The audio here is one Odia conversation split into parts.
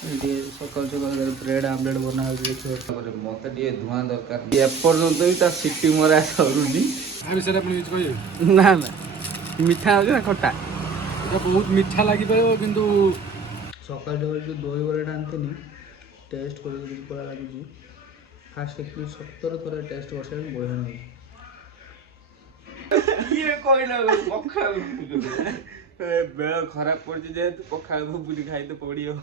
सकाल सकाल ब्रेड आमलेट बना मत धूआ दरकार एपर्तंत भी सीटी मरा सरुनी ना ना मीठा हो ना खटा बहुत मीठा लगे कि सकाल जो दही बड़ा आनते टेस्ट कर लगे फास्ट एक 70 थर टेस्ट कर बढ़िया बेल खराब पड़ी जेहेतु पखाड़ बुरी खाई तो पड़ो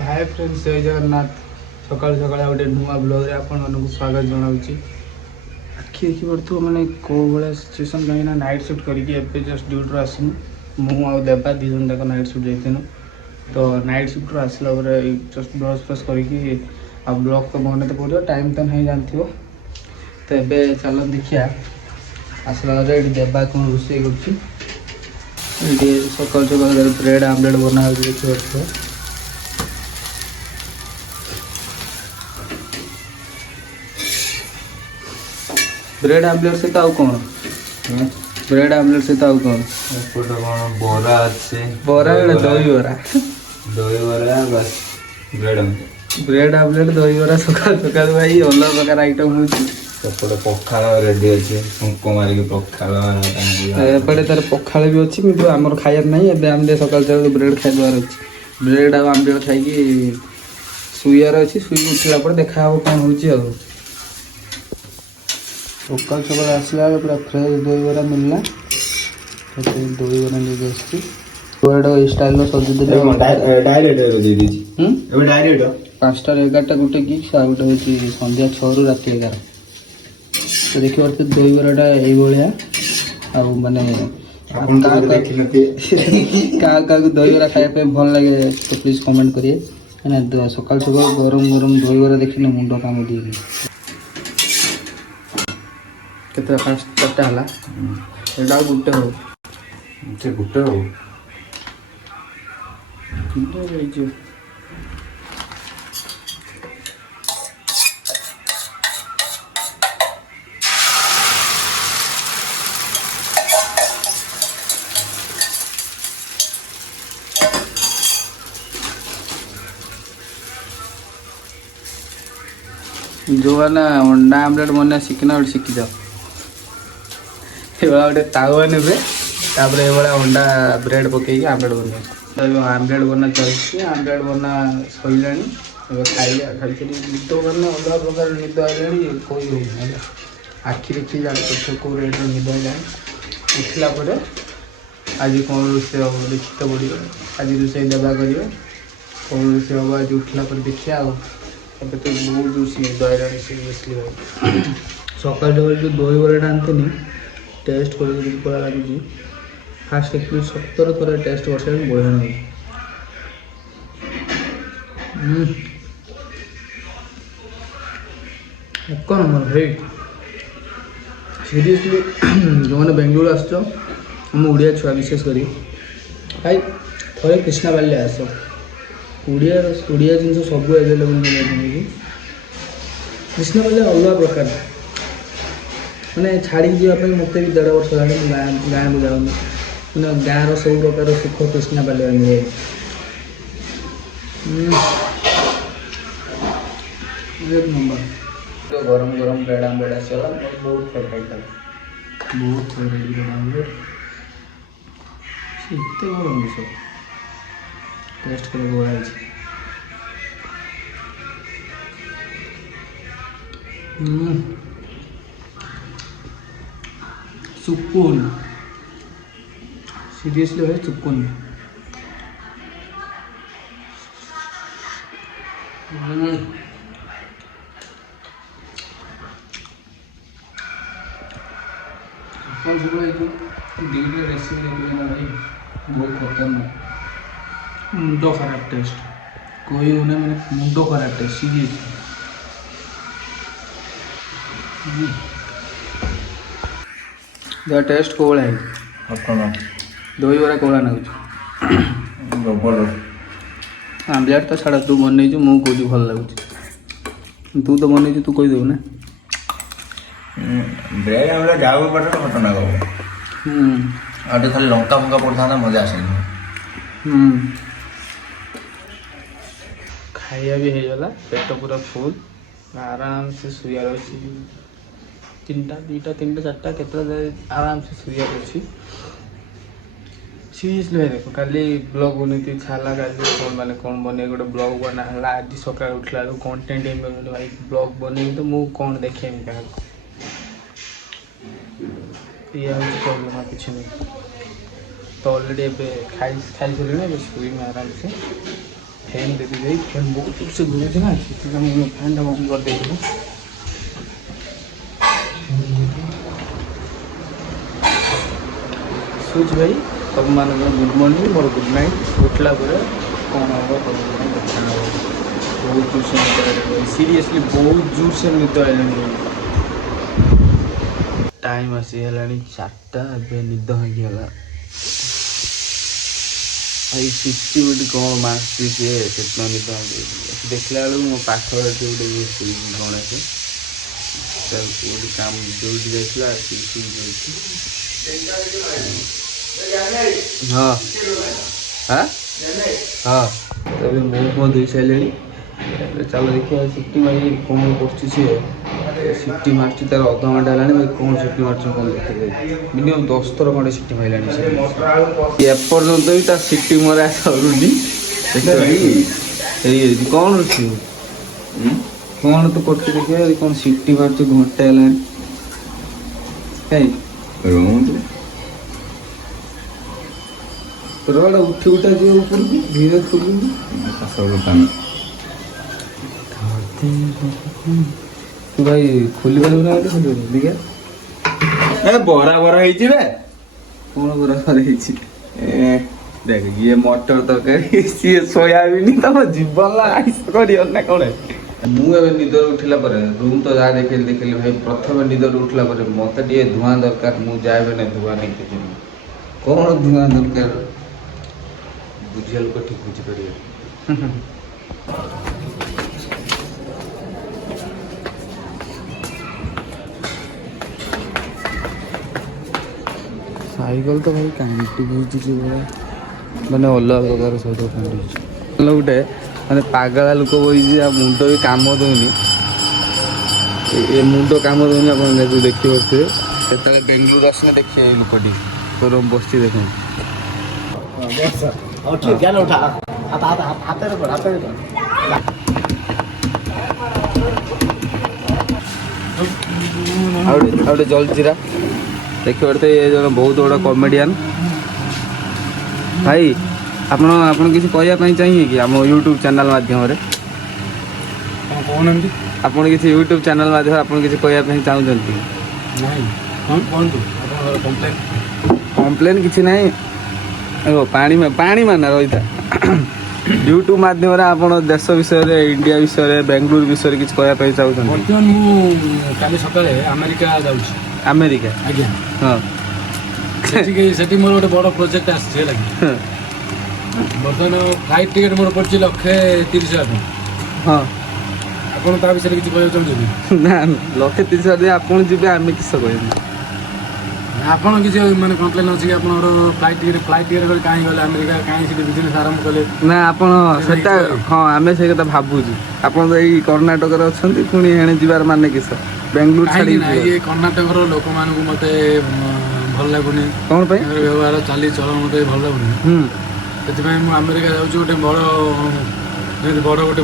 हाय फ्रेंड्स जय जगन्नाथ सकाल सकाल गोटे नुआ ब्लॉग रे आपण मानक स्वागत जनाऊँगी आखि देखी पड़ो मैंने कौ भाया सिचुएसन कहीं नाइट सुट करके जस्ट ड्यूटी आसनी मुझे देवा दी जन तक नाइट सुट जाइनु तो नाइट सुट आसला जस्ट ब्रश फ्रश करके आ ब्लॉग तो बने तो पड़ो टाइम तो नहीं जानती तो ये चल देखिया आसला ये देवा कौन रोसे कर सकाल सकाल ब्रेड आमलेट बना देखिए ब्रेड आमलेट से तो कौन ब्रेड आमलेट से तो कौन बरा अच्छे बरा दही बरा बस ब्रेड आमलेट दही बरा सकाल सकाल भाई अलग प्रकार आइटम होपटे पखाड़ रेडी अच्छे फुंक मारिक पखाड़े तार पखाड़ भी अच्छी कि आमर खाइबार ना एवं आम सकाल सकाल ब्रेड खाइबार अच्छे ब्रेड आमलेट खाई शुआर अच्छी शुई उठला पर देखा कौन हो सकाल सकाल आसला पूरा फ्रेश दही बरा मिलला दही बरा नहीं स्टाइल सजी डायरेक्ट 5टा 11टा गोटे गिफ्ट आ गोटे हूँ संध्या 6 रु राति 11 तो देखिए दही बराटा ये माने क्या दही बरा खाया भल लगे तो प्लीज कमेंट करिए सकाल सकाल गरम गरम दही बरा देखने मुंड काम दिए केते 5टा हला एटा गुटे हो गुटे हो जो ना अंडा आमलेट बना शिखना गोटे शिखी जाओ ये गोटे तावा ने अंडा ब्रेड पकईकि आमलेट बना आमलेट बना चलती आमलेट बना सैला खाइला खाई निद मैंने अलग प्रकार निद आगे कोई हो आखि देखी जान कौ रेट निद है उठला आज कौन रोसे हम देखी तो पड़ो आज रोसे देवा कर कौन रोसे हम आज उठला देखिए अब तो बहुत जोश निद आएगा सीरियसली भाई सकाल जो दही बड़ा आनते टेस्ट कर लगे फास्ट एक 70 थर टेस्ट कर बढ़िया एक नंबर भाई सीरियसली जो मैंने बेंगलुरु आस ओडिया छुआ विशेषकर भाई थे कृष्णाबाली आस ओडिया जिन सब एवेलेबल मिले कृष्णाबाली अलग प्रकार मैंने छाड़ी जावाई मत भी 1.5 वर्ष गाँव को जाऊनी मैंने गाँव सब प्रकार सुख कृष्णाबाली मिले एक नंबर गरम गरम ब्रेड आमलेट आसला बहुत फेवरेट ब्रेड आमलेट इतने गरम विषय टेस्ट कर बढ़िया सुकून सीरियसली भाई सुकून रेसिपी भाई बहुत खतरनाक मुंड खराब टेस्ट कोई होने मैंने मुंड खराब टेस्ट सीरियस टेस्ट को है दही बरा कौड़ा नागुच आमलेट तो छाड़ा तू बनई मुझे कौच भल लगुच तू तो बनई तू कहीदेव ना ବ୍ରେଡ୍ ଆମର ଯାଉ ପଟେ ଘଟଣା ହବ ଆଉ ଟିକେ ଖାଲି ଲଙ୍କା ଫଙ୍କା ପଡ଼ିଥାନ୍ତା ମଜା ଆସେନି। ଖାଇବା ବି ହେଇଗଲା, ପେଟ ପୁରା ଫୁଲ୍, ଆରାମସେ ଶୋଇବାର ଅଛି। 3ଟା 2ଟା 3ଟା 4ଟା କେତେଟା ଆରାମସେ ଶୋଇବାର ଅଛି। ସିରିୟସଲି ଭାଇ ଦେଖ, କାଲି ବ୍ଲଗ୍ ବନେଇତେ ଇଚ୍ଛା ହେଲା, କାଲି କ'ଣ ବନେଇ ଗୋଟେ ବ୍ଲଗ୍ ବନା ହେଲା। ଆଜି ସକାଳେ ଉଠିଲା ବେଳକୁ କଣ୍ଟେଣ୍ଟ ଭାଇ ବ୍ଲଗ୍ ବନେଇବି ତ ମୁଁ କ'ଣ ଦେଖେଇବି କାହାକୁ, ଇଏ ହେଉଛି ପ୍ରୋବ୍ଲେମ୍, ଆଉ କିଛି ନାହିଁ। ତ ଅଲରେଡ଼ି ଏବେ ଖାଇସାରିଲିଣି, ଏବେ ଶୋଇବି ଆରାମସେ। ଫ୍ୟାନ୍ ଦେଇ ଦେଇ, ଫ୍ୟାନ୍ ବହୁତ ଜୋରସେ ଘୁରୁଛି ନା, ସେଥିପାଇଁ ମୁଁ ଫ୍ୟାନ୍ଟା ବନ୍ଦ କରିଦେଇଥିଲି। ସୁଚ୍ ଭାଇ ସବୁମାନଙ୍କୁ ଗୁଡ଼୍ ମର୍ଣ୍ଣିଂ, ମୋର ଗୁଡ଼୍ ନାଇଟ୍। ଉଠିଲା ପରେ କ'ଣ ହେବ ବହୁତ ଜୋରସେ ନିଦ ଆଇଲାଣି, ସିରିୟସଲି ବହୁତ ଜୋରସେ ନିଦ ଆଇଲାଣି। ଟାଇମ୍ ଆସିଗଲାଣି 4ଟା, ଏବେ ନିଦ ହେଇଗଲା। ଭାଇ 50 ମିନିଟ୍ କ'ଣ ମାରୁଛି ସିଏ, ସେଥିପାଇଁ ନିଦ ଦେଖିଲା ବେଳକୁ ମୋ ପାଖରେ ଏଠି ଗୋଟେ ଇଏ ଶୋଇଛି ଗଣେଶ, ଗୋଟେ କାମ ଯୋଉଠି ଯାଇଥିଲା ସେଠି ଯାଉଛି। ହଁ ହଁ ହଁ, ଏବେ ମୁଁ ଧୋଇ ସାରିଲିଣି। ଚାଲ ଦେଖିବା ସିଟି ଭାଇ କ'ଣ କରୁଛି ସିଏ। ସିଟି ମାରୁଛି, ତାର ଅଧଘଣ୍ଟା ହେଲାଣି ଭାଇ, କ'ଣ ସିଟି ମାରୁଛି କ'ଣ ଦେଖିବେ। ମିନିମମ୍ 10 ଥର ଖଣ୍ଡେ ସିଟି ମାରିଲାଣି ସେ, ଏପର୍ଯ୍ୟନ୍ତ ବି ତା ସିଟି ମରା ସରୁନି। ହେଇଯାଇଛି କ'ଣ ଅଛି, କ'ଣ ତୁ କରୁଛୁ ଦେଖିବା, କ'ଣ ସିଟି ମାରୁଛି ଘଣ୍ଟେ ହେଲାଣି। କାଇଁ ରୋଡ଼ ଉଠି ଉଠା ଯିବ ଉପରକୁ, ଧୀରେ ଖୋଲୁନି। ତୁ ଭାଇ ଖୋଲି ପାରିବୁ ନା, ଖୋଲିବନି ଦେଖିଆ। ବରାବର ହେଇଛି ବେ, କ'ଣ ବରାବର ହେଇଛି? ଦେଖ, ଇଏ ମଟର ତରକାରୀ, ସିଏ ସୋୟାବିନ, ତମ ଜୀବନ ଆଇଁଷ କରିବ ନା କ'ଣ? ମୁଁ ଏବେ ନିଦରୁ ଉଠିଲା ପରେ, ରୁମ୍ ତ ଯାହା ଦେଖିଲି ଭାଇ, ପ୍ରଥମେ ନିଦରୁ ଉଠିଲା ପରେ ମୋତେ ଟିକେ ଧୂଆଁ ଦରକାର। ମୁଁ ଯାଏ ନା ଧୂଆଁ ନେଇକି ଯିବି। କ'ଣ ଧୂଆଁ ଦରକାର ବୁଝିବା ଲୋକ ଠିକ୍ ବୁଝିପାରିବେ। ସାଇକେଲ ତ ଭାଇ କାଣ୍ଟି ହେଇଛି ସେଭଳିଆ, ମାନେ ଅଲଗା ପ୍ରକାର ସାଇକେଲ କାଣ୍ଟି ହେଇଛି। ଗୋଟେ ମାନେ ପାଗଳା ଲୋକ ବଇଛି, ଆଉ ମୁଣ୍ଡ ବି କାମ ଦେଉନି। ଏ ମୁଣ୍ଡ କାମ ଦେଉନି, ଆପଣ ଦେଖିପାରୁଥିବେ। ସେତେବେଳେ ବେଙ୍ଗଲୋର ଆସିଲେ ଦେଖିବେ ଏଇ ଲୋକଟି ଗରମ ବସିଛି, ଦେଖନ୍ତୁ। ଆଉ ଗୋଟେ ଜଲଜିରା ଦେଖିପାରୁଥିବେ, ଏ ଜଣେ ବହୁତ ବଡ଼ କମେଡ଼ିଆନ୍। ଭାଇ ଆପଣ କିଛି କହିବା ପାଇଁ ଚାହିଁବେ କି ଆମ ୟୁଟ୍ୟୁବ୍ ଚ୍ୟାନେଲ୍ ମାଧ୍ୟମରେ? କହୁନାହାନ୍ତି। ଆପଣ କିଛି ୟୁଟ୍ୟୁବ୍ ଚ୍ୟାନେଲ୍ ମାଧ୍ୟମରେ ଆପଣ କିଛି କହିବା ପାଇଁ ଚାହୁଁଛନ୍ତି? ନାଇଁ, କୁହନ୍ତୁ ଆପଣଙ୍କର କମ୍ପ୍ଲେନ୍ କିଛି ନାହିଁ। ପାଣି ମାନା ରହିଥା। ୟୁଟ୍ୟୁବ୍ ମାଧ୍ୟମରେ ଆପଣ ଦେଶ ବିଷୟରେ, ଇଣ୍ଡିଆ ବିଷୟରେ, ବେଙ୍ଗଲୋର ବିଷୟରେ କିଛି କହିବା ପାଇଁ ଚାହୁଁଛନ୍ତି? ବର୍ତ୍ତମାନ ମୁଁ କାଲି ସକାଳେ ଆମେରିକା ଯାଉଛି। ଆମେରିକା? ଆଜ୍ଞା। ହଁ, ସେଠି ମୋର ଗୋଟେ ବଡ଼ ପ୍ରୋଜେକ୍ଟ ଆସିଛି, ହେଲା କି। ବର୍ତ୍ତମାନ ଫ୍ଲାଇଟ୍ ଟିକେଟ୍ ମୋର ପଡ଼ିଛି 1,30,000 ଟଙ୍କା। ହଁ, ଆପଣ ତା ବିଷୟରେ କିଛି କହିବାକୁ ଚାହୁଁଛନ୍ତି? ନା 1,30,000 ଆପଣ ଯିବେ, ଆମେ କିସ କହିବୁ? ଆପଣ କିଛି ମାନେ କମ୍ପ୍ଲେନ୍ ଅଛି କି ଆପଣଙ୍କର ଫ୍ଲାଇଟ୍ ଟିକେଟ୍ କରି କାହିଁ ଗଲେ ଆମେରିକା, କାହିଁ ସେଠି ବିଜନେସ୍ ଆରମ୍ଭ କଲେ? ନା ଆପଣ ସେଟା, ହଁ ଆମେ ସେଇ କଥା ଭାବୁଛୁ। ଆପଣ ତ ଏଇ କର୍ଣ୍ଣାଟକରେ ଅଛନ୍ତି, ପୁଣି ଏଣେ ଯିବାର ମାନେ କିସ? ବେଙ୍ଗଲୋର ଛାଡ଼ିକି ଇଏ କର୍ଣ୍ଣାଟକର ଲୋକମାନଙ୍କୁ ମୋତେ ଭଲ ଲାଗୁନି। କ'ଣ ପାଇଁ? ବ୍ୟବହାର ଚାଲିଚଳନ ମୋତେ ଭଲ ଲାଗୁନି। ସେଥିପାଇଁ ମୁଁ ଆମେରିକା ଯାଉଛି। ଗୋଟେ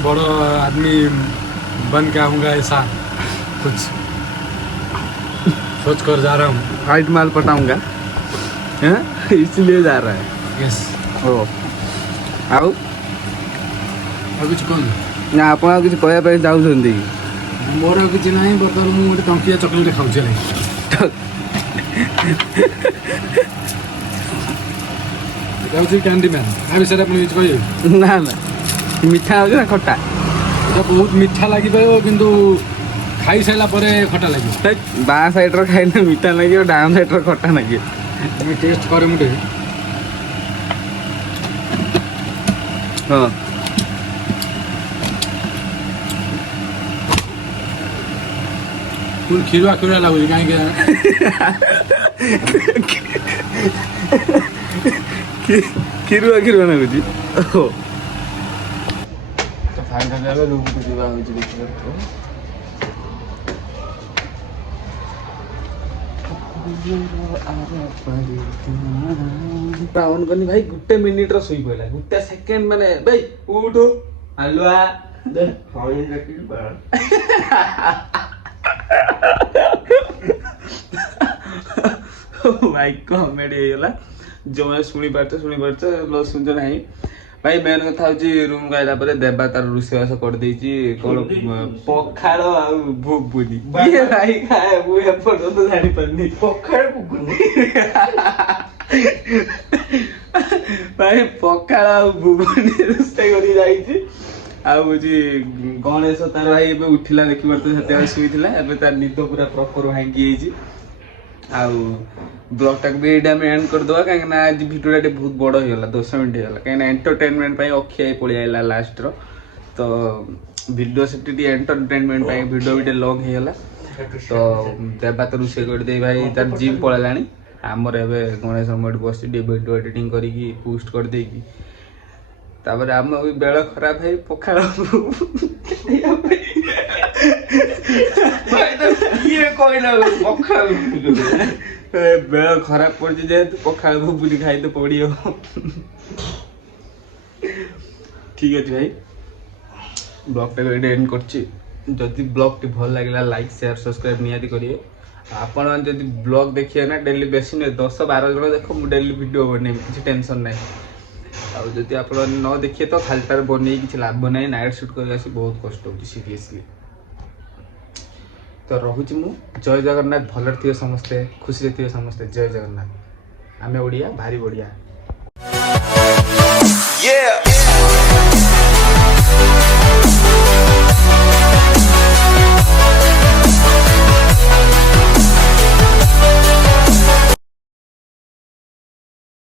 ବଡ଼ आदमी बन के आऊँगा, ऐसा कुछ सोच कर जा रहा हूँ। फाइट माल पटाऊंगा, इसलिए जा रहा है। यस। ओ ଆଉ କିଛି କୁହନ୍ତୁ ନା, ଆପଣ ଆଉ କିଛି କହିବା ପାଇଁ ଚାହୁଁଛନ୍ତି? ମୋର ଆଉ କିଛି ନାହିଁ। ବର୍ତ୍ତମାନ ମୁଁ ଗୋଟେ ଟଙ୍କିଆ ଚକୋଲେଟ୍ ଖାଉଛି, ହେଲା। এটা হচ্ছে ক্যান্ডি ম্যান। ତା ବିଷୟରେ ଆପଣ କିଛି କହିବେ? ନା ମିଠା ହେଉଛି ନା ଖଟା? এটা ବହୁତ ମିଠା ଲାଗିପାରିବ, କିନ୍ତୁ ଖାଇସାରିଲା ପରେ ଖଟା ଲାଗିବ। ବାଁ ସାଇଡ଼୍ର ଖାଇଲେ ମିଠା ଲାଗିବ, ଡାହାଣ ସାଇଡ଼୍ର ଖଟା ଲାଗିବ। ମୁଁ ଟେଷ୍ଟ କରେ ମୁଁ ଟିକେ। ହଁ, ଫୁଲ୍ କ୍ଷୀରୁଆ କ୍ଷୀରୁଆ ଲାଗୁଛି କାହିଁକି କ୍ଷୀରୁଆ ଲାଗୁଛି। ଫାଇନାଲି ଏବେ ରୁମକୁ ଯିବା ହେଉଛି ଦେଖିବାକୁ। ଅନ୍ କଲି ଭାଇ 1 ମିନିଟ୍ର ଶୋଇ ପଇଲା 1 ସେକେଣ୍ଡ ମାନେ ଭାଇ ଉଠୁ ହାଲୁଆ ଭାଇ କମେଡି ହେଇଗଲା। ଯୋଉମାନେ ଶୁଣିପାରୁଛ ନ ଶୁଣିଛ ନାହିଁ ଭାଇ। ମେନ୍ କଥା ହଉଛି ରୁମ୍ ଆଇଲା ପରେ ଦେବା ତାର ରୋଷେଇବାସ କରିଦେଇଛି କଣ ପଖାଳ ଆଉ ଭୁବୁନି। ଭାଇ ଖାଏ ମୁଁ ଏପର୍ଯ୍ୟନ୍ତ ଜାଣିପାରୁନି ପଖାଳ ଭୁବୁନି। ଭାଇ ପଖାଳ ଆଉ ଭୁବୁନି ରୋଷେଇ କରି ଯାଇଛି। ଆଉ ହଉଛି ଗଣେଶ ତାର ଭାଇ ଏବେ ଉଠିଲା ଦେଖିପାରୁଥିବ ସେତେବେଳେ ଶୋଇଥିଲା ଏବେ ତାର ନିଦ ପୁରା ପ୍ରପର ଭାଙ୍ଗି ଯାଇଛି। ଆଉ ବ୍ଲଗଟାକୁ ବି ଏଇଟା ଆମେ ଏଣ୍ଡ କରିଦେବା କାହିଁକି ନା ଆଜି ଭିଡ଼ିଓଟା ଟିକେ ବହୁତ ବଡ଼ ହେଇଗଲା 10 ମିନିଟ୍ ହେଇଗଲା କାହିଁକିନା ଏଣ୍ଟରଟେନମେଣ୍ଟ ପାଇଁ ଅକ୍ଷୟ ପଳେଇ ଆଇଲା ଲାଷ୍ଟର। ତ ଭିଡ଼ିଓ ସେଠି ଟିକେ ଏଣ୍ଟରଟେନମେଣ୍ଟ ପାଇଁ ଭିଡ଼ିଓ ବି ଟିକେ ଲଙ୍ଗ୍ ହେଇଗଲା। ତ ଦେବା ତ ରୋଷେଇ କରିଦେଇ ଭାଇ ତାର ଜିମ୍ ପଳେଇଲାଣି। ଆମର ଏବେ ଗଣେଶ ଏଠି ବସିଛି ଟିକେ ଭିଡ଼ିଓ ଏଡ଼ିଟିଂ କରିକି ପୋଷ୍ଟ କରିଦେଇକି ତାପରେ ଆମ ବି ବେଳ ଖରାପ ହେଇ ପଖାଳ ବେଳ ଖରାପ ପଡିଛି ଯେହେତୁ ପଖାଳ ଭୁବୁନି ଖାଇତେ ପଡିବ। ଠିକ ଅଛି ଭାଇ ବ୍ଲଗଟାକୁ ଏଇଠି ଏଣ୍ଡ କରୁଛି। ଯଦି ବ୍ଲଗଟି ଭଲ ଲାଗିଲା ଲାଇକ୍ ସେୟାର ସବସ୍କ୍ରାଇବ ନିହାତି କରିବେ। ଆପଣମାନେ ଯଦି ବ୍ଲଗ ଦେଖିବେ ନା ଡେଲି ବେଶୀ ନୁହେଁ 10-12 ଜଣ ଦେଖ ମୁଁ ଡେଲି ଭିଡ଼ିଓ ବନେଇବି କିଛି ଟେନସନ୍ ନାହିଁ। ଆଉ ଯଦି ଆପଣ ନ ଦେଖିବେ ତ ଖାଲିଟାରେ ବନେଇକି କିଛି ଲାଭ ନାହିଁ। ନାଇଟ୍ ସୁଟ୍ କରି ଆସି ବହୁତ କଷ୍ଟ ହେଉଛି ସିରିୟସଲି। ତ ରହୁଛି ମୁଁ ଜୟ ଜଗନ୍ନାଥ। ଭଲରେ ଥିବେ ସମସ୍ତେ ଖୁସିରେ ଥିବେ ସମସ୍ତେ। ଜୟ ଜଗନ୍ନାଥ। ଆମେ ଓଡ଼ିଆ ଭାରି ବଢ଼ିଆ।